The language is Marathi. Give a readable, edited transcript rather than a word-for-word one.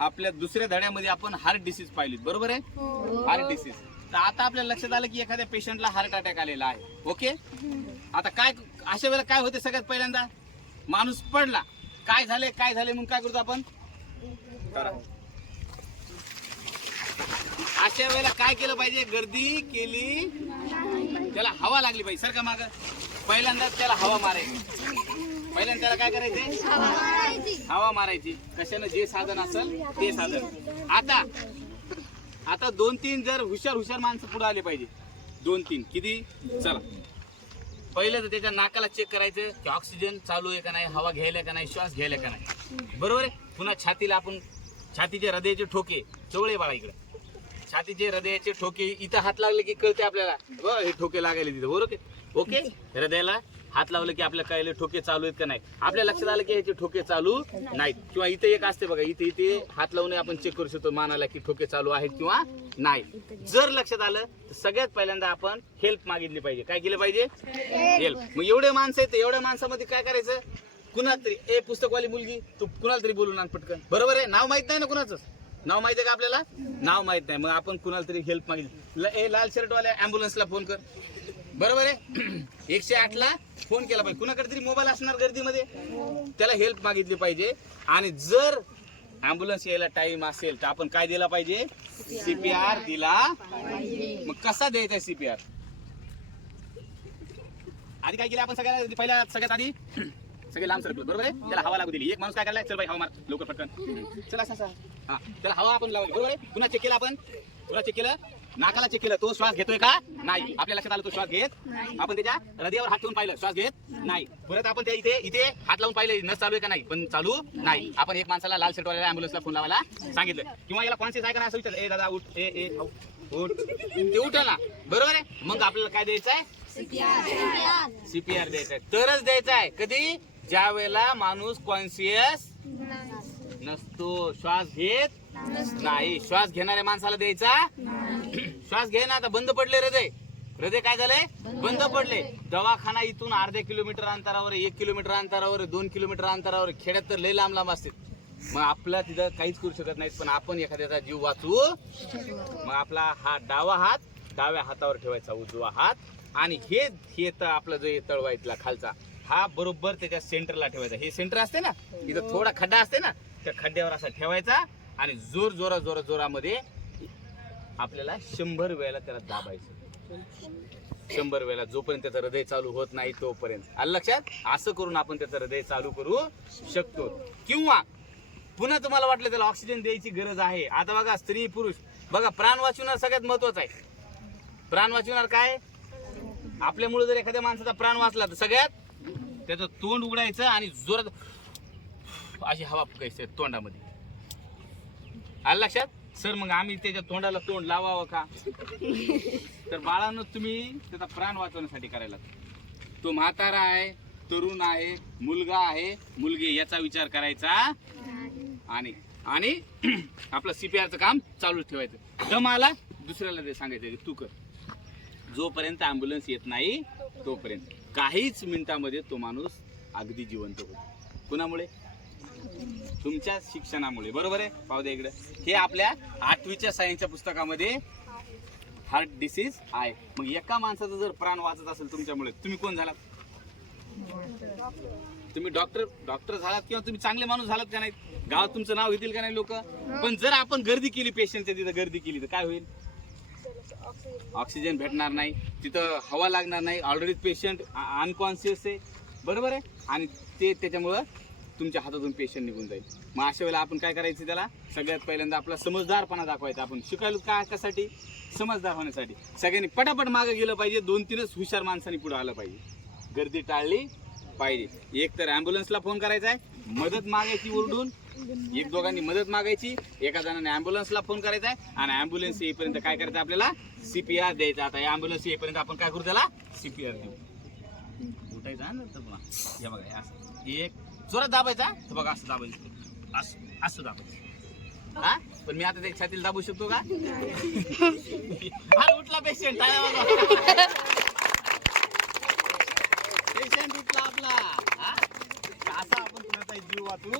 आपल्या दुसऱ्या धड्यामध्ये आपण हार्ट डिसीज पाहिली, बरोबर आहे? Heart disease. तर आता आपल्याला लक्षात आलं की एखाद्या पेशंटला हार्ट अटॅक आलेला आहे. ओके, आता काय अशा वेळेला काय होते? सगळ्यात पहिल्यांदा माणूस पडला, काय झाले म्हणून काय करतो आपण? अशा वेळेला काय केलं पाहिजे? गर्दी केली, त्याला हवा लागली पाहिजे. सर का माग पहिल्यांदा त्याला हवा मारायची. पहिल्यांदा त्याला काय करायचे? हवा मारायची. कशाने? जे साधन असेल ते साधन. आता 2-3 जर हुशार माणसं पुढे आले पाहिजे. 2-3 किती? चला, पहिलं तर त्याच्या नाकाला चेक करायचं की ऑक्सिजन चालू आहे का नाही, हवा घ्यायला का नाही, श्वास घ्यायला का नाही, बरोबर आहे? पुन्हा छातीला आपण छातीचे हृदयाचे ठोके चवळे बाळा इकडे. छातीचे हृदयाचे ठोके इथं हात लागले की कळते आपल्याला, हे ठोके लागायला तिथं, बरोबर? ओके, हृदयाला हात लावलं की आपल्याला कळले ठोके चालू आहेत का नाही. आपल्या लक्षात आलं की याचे ठोके चालू नाहीत. किंवा इथे एक असते बघा, इथे हात लावून आपण चेक करू शकतो मानाला की ठोके चालू आहेत किंवा नाही. जर लक्षात आलं तर सगळ्यात पहिल्यांदा आपण हेल्प मागितली पाहिजे. काय केलं पाहिजे? हेल्प. मग एवढे माणसं आहेत, एवढ्या माणसामध्ये काय करायचं? कुणाला तरी पुस्तकवाली मुलगी, तू कुणाला तरी बोलून आण पटकन, बरोबर आहे? नाव माहित नाही ना कुणाचं? नाव माहिती आहे का आपल्याला? नाव माहित नाही. मग आपण कुणाला तरी हेल्प मागितली. लाल शर्टवाल्या अँब्युलन्सला फोन कर, बरोबर आहे? 108 ला फोन केला पाहिजे. कुणाकडे तरी मोबाईल असणार गर्दीमध्ये, त्याला हेल्प मागितली पाहिजे. आणि जर अँब्युलन्स यायला टाइम असेल तर आपण काय दिला पाहिजे? सीपीआर दिला. मग कसा द्यायचा सीपीआर? आधी काय केलं आपण? सगळ्यात आधी सगळे लांब सरकलो, बरोबर आहे? त्याला हवा लागू दिली. एक माणूस काय करायला? चल बाई हवा मार लवकर पटकन, चला असा हा, त्याला हवा आपण लावली, बरोबर आहे? पुन्हा चेक केलं आपण, पुन्हा चेक केलं, नाकाला चेक केलं, तो श्वास घेतोय का नाही. आपल्या लक्षात आलं तो श्वास घेत. आपण त्याच्या हृदयावर हात ठेवून पाहिलं, श्वास घेत नाही. परत आपण त्या इथे हात लावून पाहिले, नस चालू आहे का नाही, पण चालू नाही. आपण एक माणसाला लाल शर्टवाल्याला अँब्युलन्सला फोन लावायला सांगितलं. किंवा याला कॉन्शियस आहे का नाही असं विचार, ए दादा उठ, उठ, ते उठला, बरोबर आहे? मग आपल्याला काय द्यायचं आहे? सीपीआर द्यायचा आहे. तरच द्यायचा आहे कधी? ज्या वेळेला माणूस कॉन्शियस नसतो, श्वास घेत नाही. श्वास घेणाऱ्या माणसाला द्यायचा. श्वास घे ना, आता बंद पडले हृदय काय झालंय? बंद पडले. दवाखाना इथून अर्ध्या किलोमीटर अंतरावर, 1 किलोमीटर अंतरावर, 2 किलोमीटर अंतरावर, खेड्यात तर लय लांब असते. मग आपला तिथं काहीच करू शकत नाही, पण आपण एखाद्याचा जीव वाचवू. मग आपला हा डावा हात डाव्या हातावर ठेवायचा, उजवा हात, आणि हे तर आपलं जे तळवा इथला खालचा, हा बरोबर त्याच्या सेंटरला ठेवायचा. हे सेंटर असते ना, इथं थोडा खड्डा असते ना, त्या खड्ड्यावर असा ठेवायचा. आणि जोरामध्ये आपल्याला 100 वेळेला त्याला दाबायचं. 100 वेळेला, जोपर्यंत त्याचं हृदय चालू होत नाही तोपर्यंत. आलं लक्षात? असं करून आपण त्याचं हृदय चालू करू शकतो. किंवा पुन्हा तुम्हाला वाटलं त्याला ऑक्सिजन द्यायची गरज आहे. आता बघा, स्त्री पुरुष बघा, प्राण वाचवणार सगळ्यात महत्वाचं आहे. प्राण वाचवणार काय? आपल्यामुळे जर एखाद्या माणसाचा प्राण वाचला तर सगळ्यात त्याचं तोंड उघडायचं आणि जोरात अशी हवा फुकायची तोंडामध्ये. आलं लक्षात? सर मग आम्ही त्याच्या तोंडाला तोंड लावावं का? तर बाळांनो, तुम्ही त्याचा प्राण वाचवण्यासाठी करायला. तो म्हातारा आहे, तरुण आहे, मुलगा आहे, मुलगी, याचा विचार करायचा. आणि आपलं सीपीआरचं काम चालू ठेवायचं. दम आला दुसऱ्याला ते सांगायचं तू कर. जोपर्यंत अँब्युलन्स येत नाही तोपर्यंत. काहीच मिनिटामध्ये तो माणूस अगदी जिवंत होतो. कुणामुळे? तुमच्या शिक्षणामुळे, बरोबर आहे? पाहू द्या इकडे, हे आपल्या 8वीच्या सायन्सच्या पुस्तकामध्ये हार्ट डिसीज आहे. मग एका माणसाचा जर प्राण वाचत असेल तुमच्यामुळे, तुम्ही कोण झालात? तुम्ही डॉक्टर झालात किंवा तुम्ही चांगले माणूस झालात का नाही? गावात तुमचं नाव घेतील का नाही लोक? पण जर आपण गर्दी केली, पेशंटच्या तिथं गर्दी केली तर काय होईल? ऑक्सिजन भेटणार नाही, तिथं हवा लागणार नाही. ऑलरेडी पेशंट अनकॉन्शियस आहे, बरोबर आहे? आणि त्याच्यामुळं तुमच्या हातातून पेशंट निघून जाईल. मग अशा वेळेला आपण काय करायचं? त्याला सगळ्यात पहिल्यांदा आपला समजदारपणा दाखवायचा. आपण शिकायलो काय? कशासाठी? समजदार होण्यासाठी. सगळ्यांनी पटापट मागे गेलं पाहिजे. 2-3च हुशार माणसांनी पुढे आलं पाहिजे. गर्दी टाळली पाहिजे. एक तर अँब्युलन्सला फोन करायचा आहे, मदत मागायची ओरडून, 1-2घांनी मदत मागायची, एका जणाने अँब्युलन्सला फोन करायचा आहे. आणि अँब्युलन्स येईपर्यंत काय करायचं? आपल्याला सीपीआर द्यायचा. आता या अँब्युलन्स येईपर्यंत आपण काय करू? त्याला सीपीआर देऊ. उठायचं ना, हे बघा, असं एक जोरात दाबायचा. तर बघा, असं दाबायचं, असं दाबायचं. हा, पण मी आता ते छातीला दाबू शकतो का? उठला पेशंट, पेशंट उठला आपला. असा आपण कुणाचा जीव वाचू